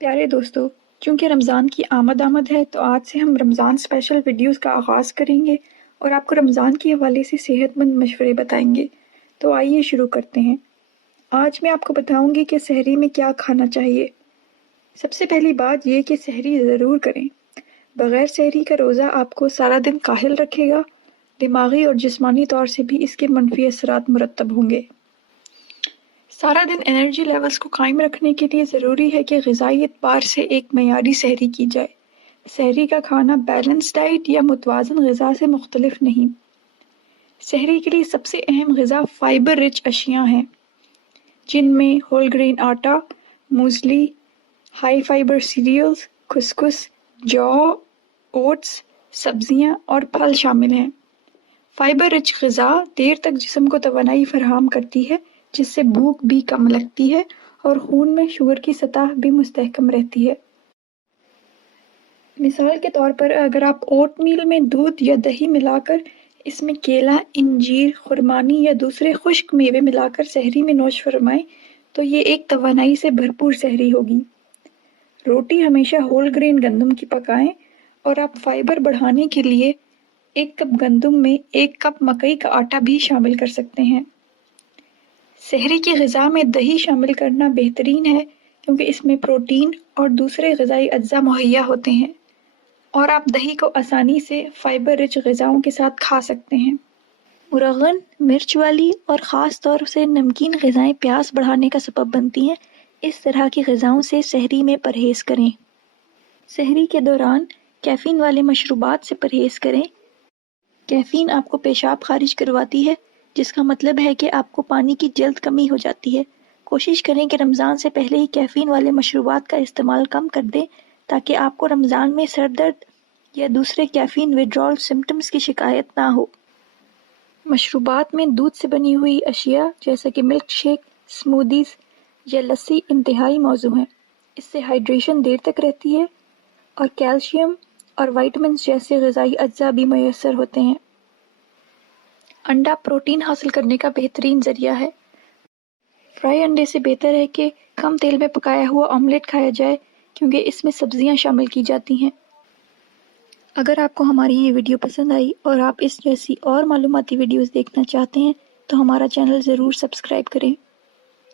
پیارے دوستو، چونکہ رمضان کی آمد ہے تو آج سے ہم رمضان اسپیشل ویڈیوز کا آغاز کریں گے اور آپ کو رمضان کے حوالے سے صحت مند مشورے بتائیں گے۔ تو آئیے شروع کرتے ہیں۔ آج میں آپ کو بتاؤں گی کہ سحری میں کیا کھانا چاہیے۔ سب سے پہلی بات یہ کہ سحری ضرور کریں۔ بغیر سحری کا روزہ آپ کو سارا دن کاہل رکھے گا، دماغی اور جسمانی طور سے بھی اس کے منفی اثرات مرتب ہوں گے۔ سارا دن انرجی لیولز کو قائم رکھنے کے لیے ضروری ہے کہ غذائی اعتبار سے ایک معیاری سحری کی جائے۔ سحری کا کھانا بیلنس ڈائٹ یا متوازن غذا سے مختلف نہیں۔ سحری کے لیے سب سے اہم غذا فائبر رچ اشیاء ہیں، جن میں ہول گرین آٹا، موزلی، ہائی فائبر سیریلز، خسخس، جو، اوٹس، سبزیاں اور پھل شامل ہیں۔ فائبر رچ غذا دیر تک جسم کو توانائی فراہم کرتی ہے، جس سے بھوک بھی کم لگتی ہے اور خون میں شوگر کی سطح بھی مستحکم رہتی ہے۔ مثال کے طور پر اگر آپ اوٹ میل میں دودھ یا دہی ملا کر اس میں کیلا، انجیر، خرمانی یا دوسرے خشک میوے ملا کر سحری میں نوش فرمائیں تو یہ ایک توانائی سے بھرپور سحری ہوگی۔ روٹی ہمیشہ ہول گرین گندم کی پکائیں اور آپ فائبر بڑھانے کے لیے 1 کپ گندم میں 1 کپ مکئی کا آٹا بھی شامل کر سکتے ہیں۔ سحری کی غذا میں دہی شامل کرنا بہترین ہے کیونکہ اس میں پروٹین اور دوسرے غذائی اجزاء مہیا ہوتے ہیں اور آپ دہی کو آسانی سے فائبر رچ غذاؤں کے ساتھ کھا سکتے ہیں۔ مرغن، مرچ والی اور خاص طور سے نمکین غذائیں پیاس بڑھانے کا سبب بنتی ہیں۔ اس طرح کی غذاؤں سے سحری میں پرہیز کریں۔ سحری کے دوران کیفین والے مشروبات سے پرہیز کریں۔ کیفین آپ کو پیشاب خارج کرواتی ہے، جس کا مطلب ہے کہ آپ کو پانی کی جلد کمی ہو جاتی ہے۔ کوشش کریں کہ رمضان سے پہلے ہی کیفین والے مشروبات کا استعمال کم کر دیں تاکہ آپ کو رمضان میں سر درد یا دوسرے کیفین ویڈرول سمپٹمز کی شکایت نہ ہو۔ مشروبات میں دودھ سے بنی ہوئی اشیاء جیسا کہ ملک شیک، سمودیز یا لسی انتہائی موزوں ہیں۔ اس سے ہائیڈریشن دیر تک رہتی ہے اور کیلشیم اور وائٹامنز جیسے غذائی اجزاء بھی میسر ہوتے ہیں۔ انڈا پروٹین حاصل کرنے کا بہترین ذریعہ ہے۔ فرائی انڈے سے بہتر ہے کہ کم تیل میں پکایا ہوا آملیٹ کھایا جائے کیونکہ اس میں سبزیاں شامل کی جاتی ہیں۔ اگر آپ کو ہماری یہ ویڈیو پسند آئی اور آپ اس جیسی اور معلوماتی ویڈیوز دیکھنا چاہتے ہیں تو ہمارا چینل ضرور سبسکرائب کریں۔